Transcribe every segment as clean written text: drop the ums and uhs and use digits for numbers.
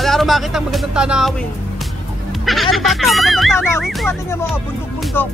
Wala rin makita ang magandang tanawin. Ano ba ito? Magandang tanawin ito. Tingnan mo, bundok-bundok.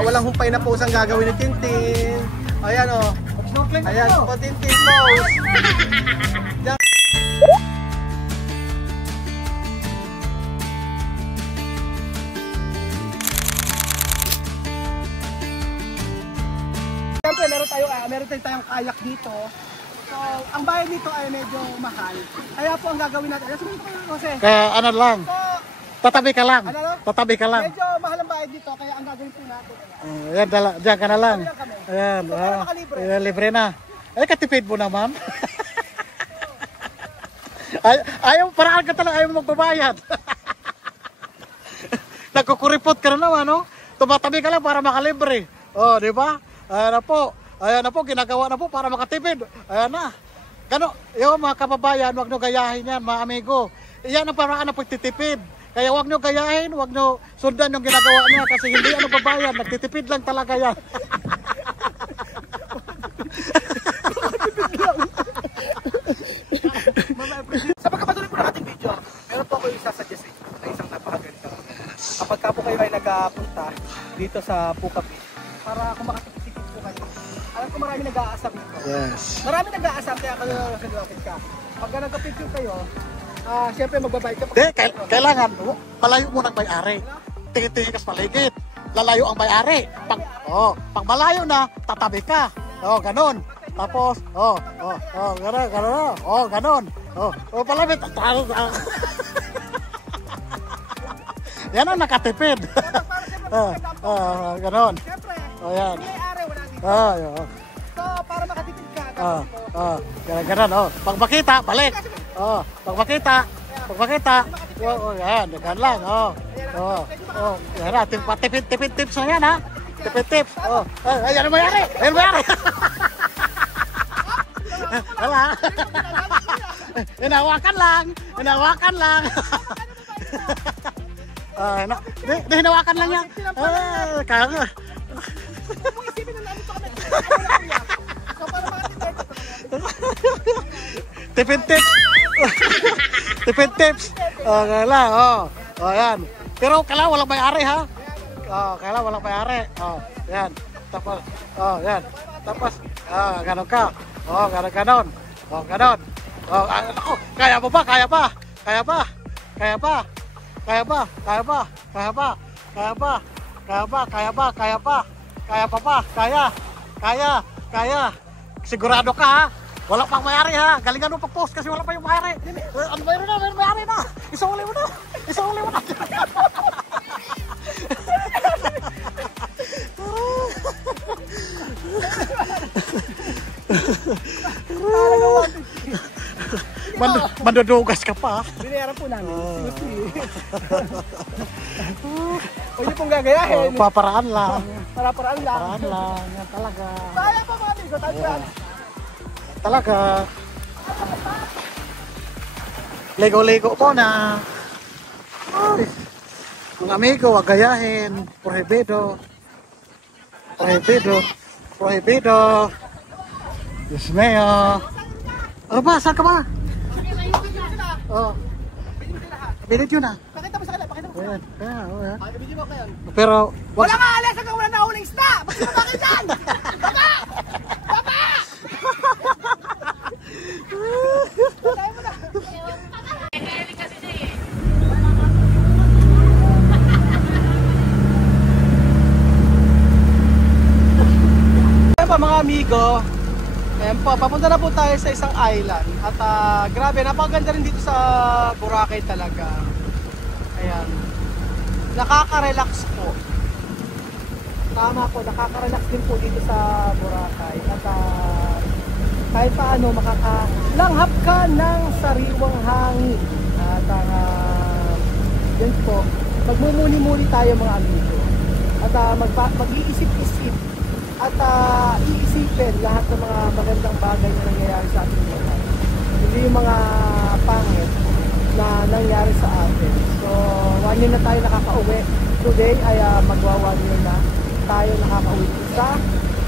Walang humpay na pose ang gagawin ni Tintin. Ayan o. Ayan, po Tintin pose. Siyempre, meron tayong kayak dito. So, ang bayad dito ay medyo mahal. Kaya po ang gagawin natin. Kaya ano lang. So, tatabi ka lang. Ano? Tatabi ka lang. Medyo mahal ang bayad dito. Kaya ang gagawin po natin. Ayan, diyan ka na lang. Ayan, ayan, libre na. Ay, katipid mo naman. Ayaw, paraan ka talaga. Ayaw magbabayad. Nagkukuripot ka na naman, no? Tumatabi ka lang para makalibre. Oh, di ba? Ayan na po, ginagawa na po para makatipid. Ayan na. Gano, yung mga kababayan, wag nyo gayahin yan, mga amigo. Iyan ang paraan na pagtitipid. Kaya wag nyo gayahin, wag nyo sundan yung ginagawa niya kasi hindi ano babayan, nagtitipid lang talaga yan. Sa pagkapatuloy po ng ating video, meron po ako yung sasuggest na isang napakaganda. Kapag ka po kayo ay nagpunta dito sa Puka Beach, para kung makatipid po kayo. Alam ko marami nag-aasam dito. Yes. Marami nag-aasam kaya kayo naglalapit ka. Pag nagka-picture kayo, siyempre magbabayad ka. Hindi, kailangan malayo muna ang may-ari. Tingin-tingin ka sa paligid. Lalayo ang may-ari. Pag malayo na, tatabi ka. Ganon. Tapos, ganon. Palapit. Yan ang nakatipid. Ganon. Siyempre, yan. may-ari wala dito. So, para makatipid ka, Ganon. Pag makita, balik. Pag makita, yan, dagan lang. Yan na, tipid tips na yan, ha? Tipid tips. Ayan ang mayari. Ayan ang mayari. Wala. Hinawakan lang. Hinawakan lang yan. Kaya nga. Tipid tips. Tipid tips. Kailan, yan. Pero kailangan walang may-ari, ha? Kailangan walang may-ari. Yan. Tapos, yan. Tapos, ganon ka. Ganon. Ganon. Kaya pa. Kaya pa. Sigurado ka, ha? Wala pang may-ari, ha? Galingan mo pag-post kasi wala pa yung may-ari. Ano mayroon na? Mayroon may-ari na. Isuli mo na. Mandudugas ka pa. Binayaran po namin. Huwag niyo pong gagayahin. Paparaan lang. Paraan lang. Yan talaga. Kaya pa mga amigo. Talaga. Ligo-ligo po na. Mga amigo, wag gayahin. Prohibido. Diyos meo. Ano ba? Saan ka ba? Binit yun, ha? Pakita mo sa kanila. Ayan. Ibigay mo kayo. Pero Wala nga alas hanggang wala na huling isda! Bakit mo bakit yan? Baba! Patay mo na! Ayan po mga amigo. Ayan po, papunta na po tayo sa isang island. At grabe, napakaganda rin dito sa Boracay talaga. Ayan. Nakaka-relax po. Tama po, nakaka-relax din po dito sa Boracay. At kahit paano makakalanghap ka ng sariwang hangin. At yun po, magmumuni-muni tayo mga amigo. At mag-iisip-isip. At iisipin lahat ng mga magandang bagay na nangyayari sa ating buhay. Hindi yung mga pangit na nangyari sa atin. So, 1 year na tayo nakaka-uwi. Today ay magwa 1 year na tayo nakaka-uwi sa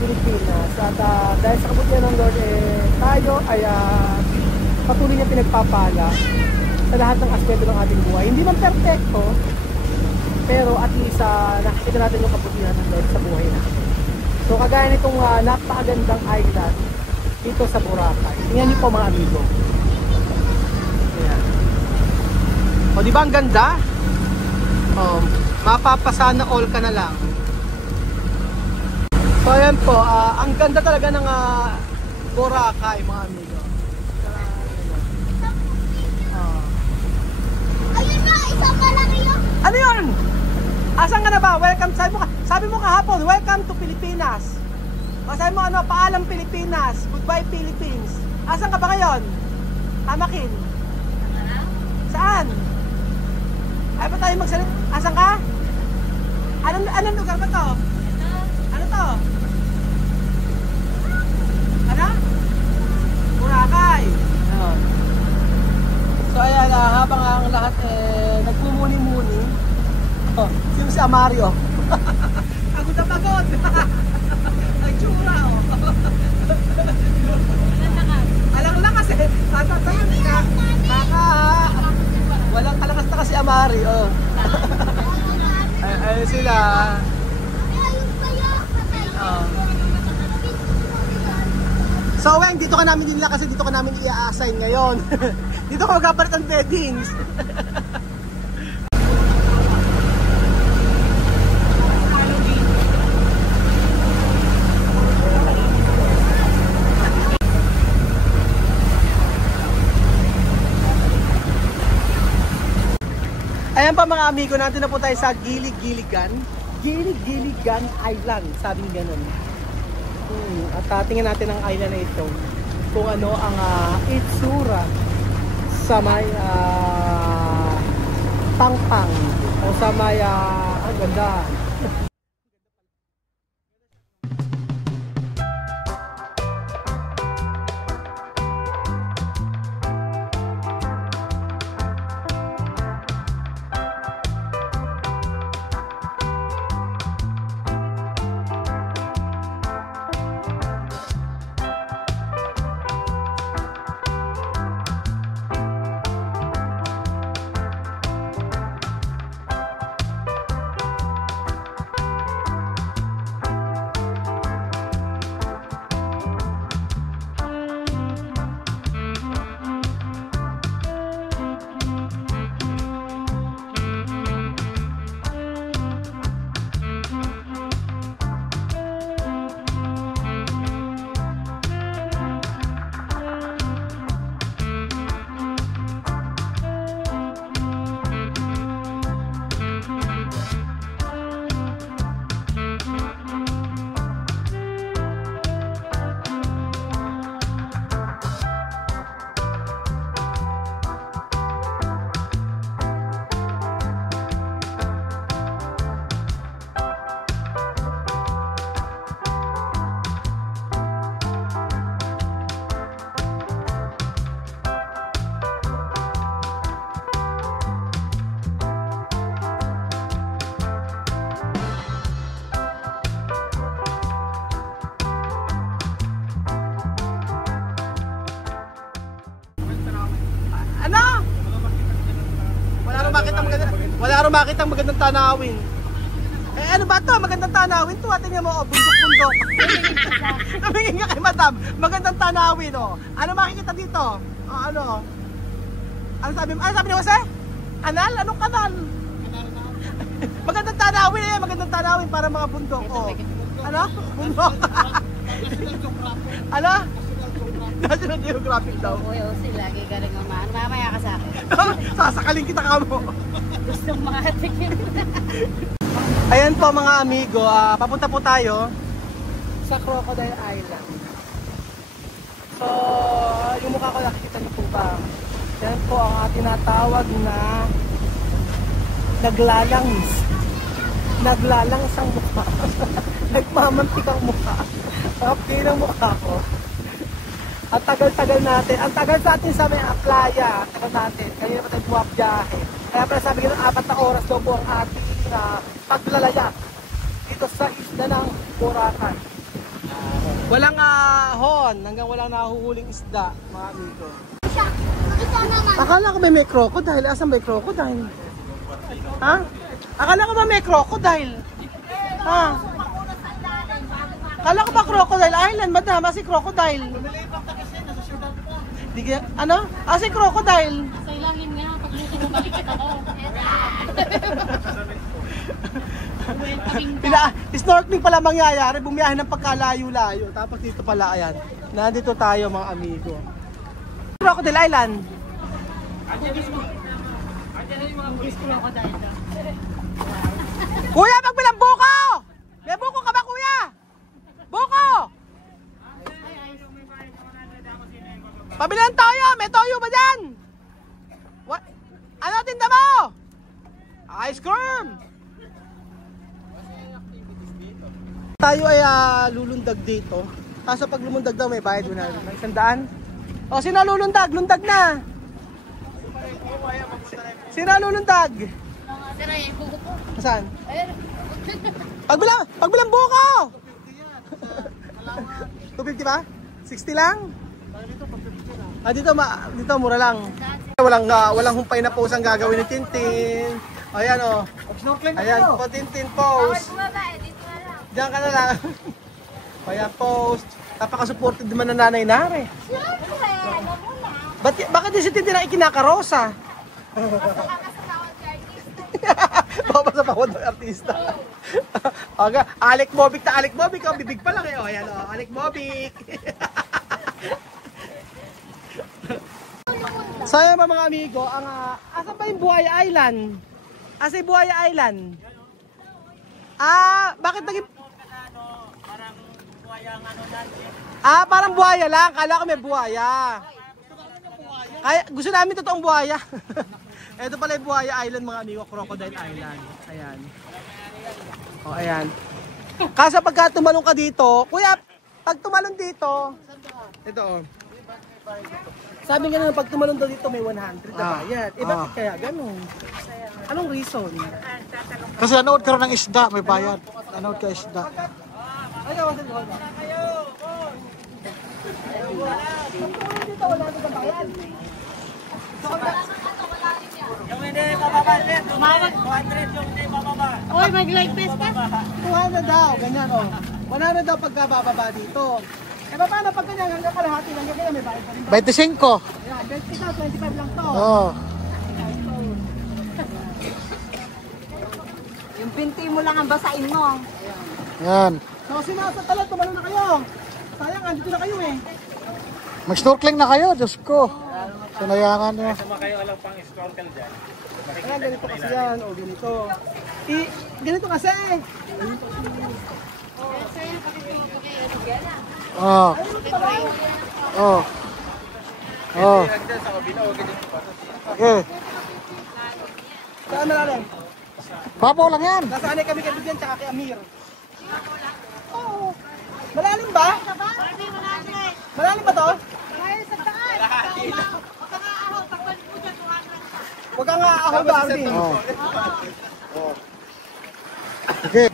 Pilipinas. At dahil sa kabutihan ng Lord, tayo ay patuloy niya pinagpapala sa lahat ng aspeto ng ating buhay. Hindi man perfecto, pero at least nakikita natin yung kabutihan ng Lord sa buhay natin. So kagaya nitong napakagandang island dito sa Boracay. Tingnan niyo po mga amigo. Ayan. O di ba ang ganda? Mapapasana all ka na lang. So ayan po, ang ganda talaga ng Boracay mga amigo. Ayun na, isang malaki yun. Ano yun? Asan ka na ba? Welcome, sabi mo kahapon, welcome to Pilipinas. Sabi mo paalam Pilipinas, goodbye Philippines. Asan ka ba ngayon? Tamakin. Saan? Ay pa tayo magsalit. Asan ka? Anong lugar ba to? Ano to? Ano? Boracay. So ayan, habang ang lahat nagmumuni-muni. Sino si Amario? Pagod na pagod. Ay tsura Alam lang kasi tayo walang kalakas na kasi Amari. Ayun sila. So Weng, dito ka namin dinila kasi dito ka namin i-assign ngayon. Dito ka magkapalit ng beddings. Ayan pa mga amigo, natin na po tayo sa Gilig-Giligan Island, sabing ganun. At tingnan natin ang island na ito, kung ano ang itsura sa may Pangpang o sa may ang ganda. Wala rin makita magandang tanawin. Ano ba to? Magandang tanawin to. Tingnan mo, bundok-bundok. Tumingin ka kay madam. Magandang tanawin, Ano makikita dito? Ano? Ano sabi ni Jose? Anal? Anong kanal? Magandang tanawin magandang tanawin para mga bundok, Ano? Bundok. Ano? National Geographic daw. Oo, sila. Gagaling naman. Mamaya ka sa akin. Sasakaling kita ka mo. Gusto makatikim. Ayan po mga amigo, papunta po tayo sa Crocodile Island. So, yung mukha ko nakikita niyo po ba? Yan po ang tinatawag na naglalangs ang mukha. Nagmamantik ang mukha. Ang ng mukha ko. At tagal-tagal natin. Ang tagal natin sa may playa. Ang tagal natin. Kaya naman tayo buwabyahe. Kaya pala sabi ko, 4 na oras daw po ang ating paglalaya dito sa isla ng Boracay. Walang hon hanggang walang nahuhuling isda, mga amigo. siya. Isa naman. Akala ko ba may crocodile? Asan ba may crocodile? Ha? Akala ko ba may crocodile? Ha? Akala ko ba crocodile island? Madam, si crocodile. Di ka, ano? Si crocodile. Sa ilangin nga, pag luto bumalik ako. Snorkeling pala mangyayari, bumiyahe ng pagkalayo-layo. Tapos dito pala, ayan. Nandito tayo mga amigo. Crocodile Island. Kuya, magbilang buko! May buko ka ba, kuya? Buko! Pabilan toyo! May toyo ba dyan? What? Ano tinda mo? Ice cream! Tayo ay lulundag dito. Kaso pag lumundag daw may bayad na. May 100. O, sino lulundag? Lundag na! Sino lulundag? Sira yung buko ko. Saan? Pagbilang buko! 250 ba? 60 lang? Dito mura lang. Walang humpay na pose ang gagawin ni Tintin. Ayan o. Ayan po Tintin pose. Diyan ka na lang. Ayan pose. Napaka-supported naman ng nanay Nare. Siyempre, alam mo na. Bakit di si Tintin ang ikinakarosa? Baka sa pawad ng artista. Okay. Alec Mobic na Alec Mobic. Oh, bibig pa lang eh. Oh, ayan o. Alec Mobic. So ayan ba mga amigo, asan ba yung Buhaya Island? Asa yung Buhaya Island? Bakit naging... Parang buhaya ang ano natin. Parang buhaya lang. Kala ko may buhaya. Ay, gusto namin totoong buhaya. Ito pala yung Buhaya Island mga amigo, Crocodile Island. Ayan. O, ayan. Kasi pagka tumalong ka dito, kuya, pag tumalong dito, ito o. Sabi nga naman, pag tumalong daw dito may 100 na bayad. Bakit kaya ganun? Anong reason? Kasi nanood ka rin ng isda, may bayad. Nanood ka isda. Ayaw, wasan ko. Dito wala na bayad. Yung hindi mababa, tumawag 200 yung hindi mababa. Oy, mag-like test ka? 200 daw, ganyan o. 100 daw pagka bababa dito. Eh paano pag ganyan, hanggang kalahati lang ganyan, may bayad pa rin ba? 25. Ayan, 20 ka, 25 lang to. Oo. Yung binti mo lang ang basain mo. Yan. So sinasa talat, tumalong na kayo. Sayang, andito na kayo eh. Mag-snorkeling na kayo, Diyos ko. Sinayangan nyo. Ayan, ganito kasi yan, o ganito. Ganito kasi. Oo. Oo. Oo. Okay. Saan malalim? Babaw lang yan. Nasaan kami kaibigan tsaka kay Amir. Oo. Malalim ba? Malalim ba to? Huwag kang aahog ba, Arvin? Oo. Okay.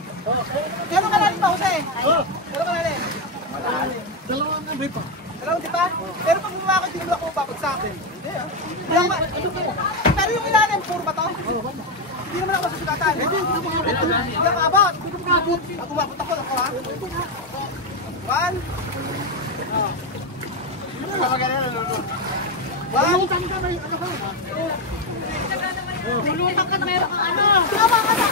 Gano'ng kalalim ba, Jose? Gano'ng kalalim? Dalawang na pa. Dalawang di ba? Pero pag bumakot yung ako, babag sa akin. Hindi ah. Pero yung ilalim, puro ba to? Hindi naman ako masusugatan. Hindi ako abot. Ako umabot ako ha? 1. Lulutan ka may ano ka? Lulutan ka na meron kang ano. Tama ka na.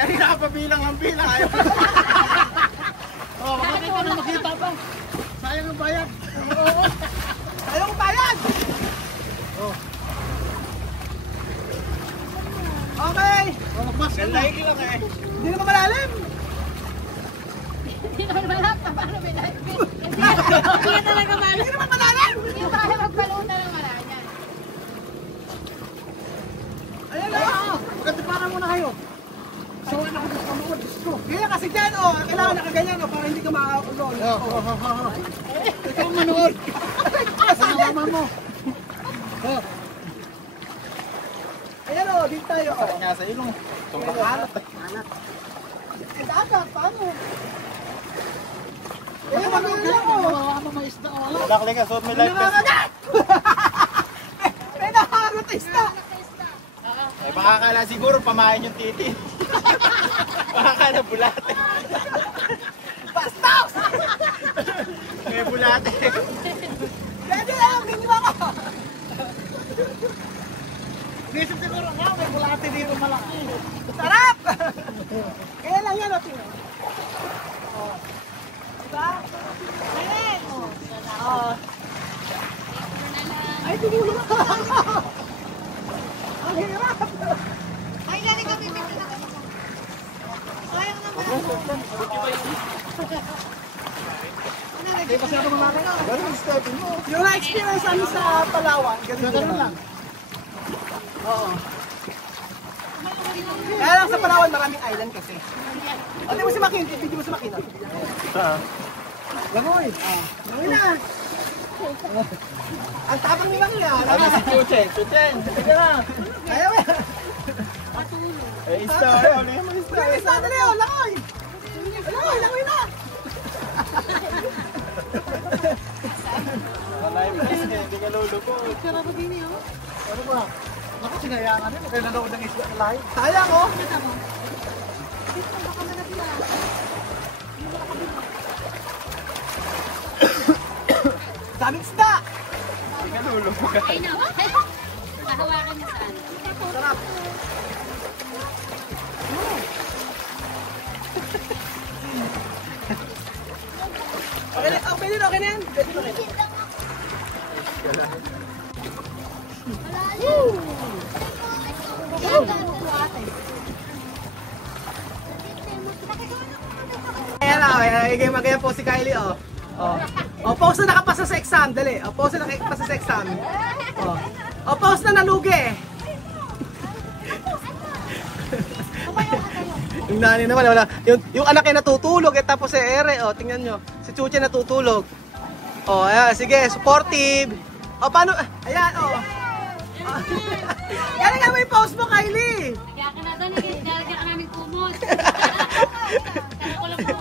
Kanina ka pa bilang ang bilang. Bakit ko na makita pa? Sayang ang bayad. Ayaw ko bayad. Okay. Galahin lang eh. Hindi naman malalim. Hindi naman malap. Paano may life? Hindi talaga malap. Hindi naman malalim. Hindi tayo magpaluta ng malalim. Ayan na. Magkatipara muna kayo. So, ano ako gusto mo? Diyos ko. Kaya kasi dyan, kailangan nakaganyan, para hindi ka makakaulol. Ikaw manood. Kasama mo. Ayan dito tayo. Nga sa ilong. Eh, dapat, paano? Ayan may isda wala. Lakli ka, suot mo life vest. May nakahangot na isda. Eh, baka kala siguro pamain yung titi. Baka kala bulate. Bastos! May bulate. Pwede lang, ginawa ko. Nisip siguro nga, may bulate dito malaki. Sarap! Kaya lang yan, o, tingnan. Diba? Ayan! Ay, tumulong ako! Ang hirap! Ay, dali kami pipin na kami. Sayang naman ako. Hindi masyado malaki. Ganun stepin mo. Yung na-experience ano sa Palawan, ganun lang. Oo. Kaya lang sa Palawan, maraming island kasi. O, di mo si Makin, hindi mo si Makin. Langoy. Langoy na. Ang tapang nilang yan. Ano si Chuchen? Chuchen! Sige na! Kaya mo yan. Eh, isda. Ano yung mga isda? Langoy sa dali, o, langoy. Langoy, langoy na. Life vest eh, hindi ka lulupo. Ano ba? Naku, sinayangan yun. Kaya nanood ng isda live. Sayang, o. Daming isda. Hindi ka lulupo ka. Ay, no. Nahawakan niya saan. Sarap. Okay na, okay na, okay na yan. Pwede na rin. Ayan na, magaya po si Kylie, oh. Oh, post na nakapasa sa exam, dali. Oh, post na nakapasa sa exam. Oh, post na nalugi. Yung nanay naman, wala. Yung anak ay natutulog, tapos si Ere, oh, tingnan nyo. Si Chuche natutulog. Oh, ayan, sige, supportive. Oh, paano? Ayan, oh. Yan nga may post mo, Kylie. Kaya ka na doon, nagkakita ka namin kumot. Kaya ko lang po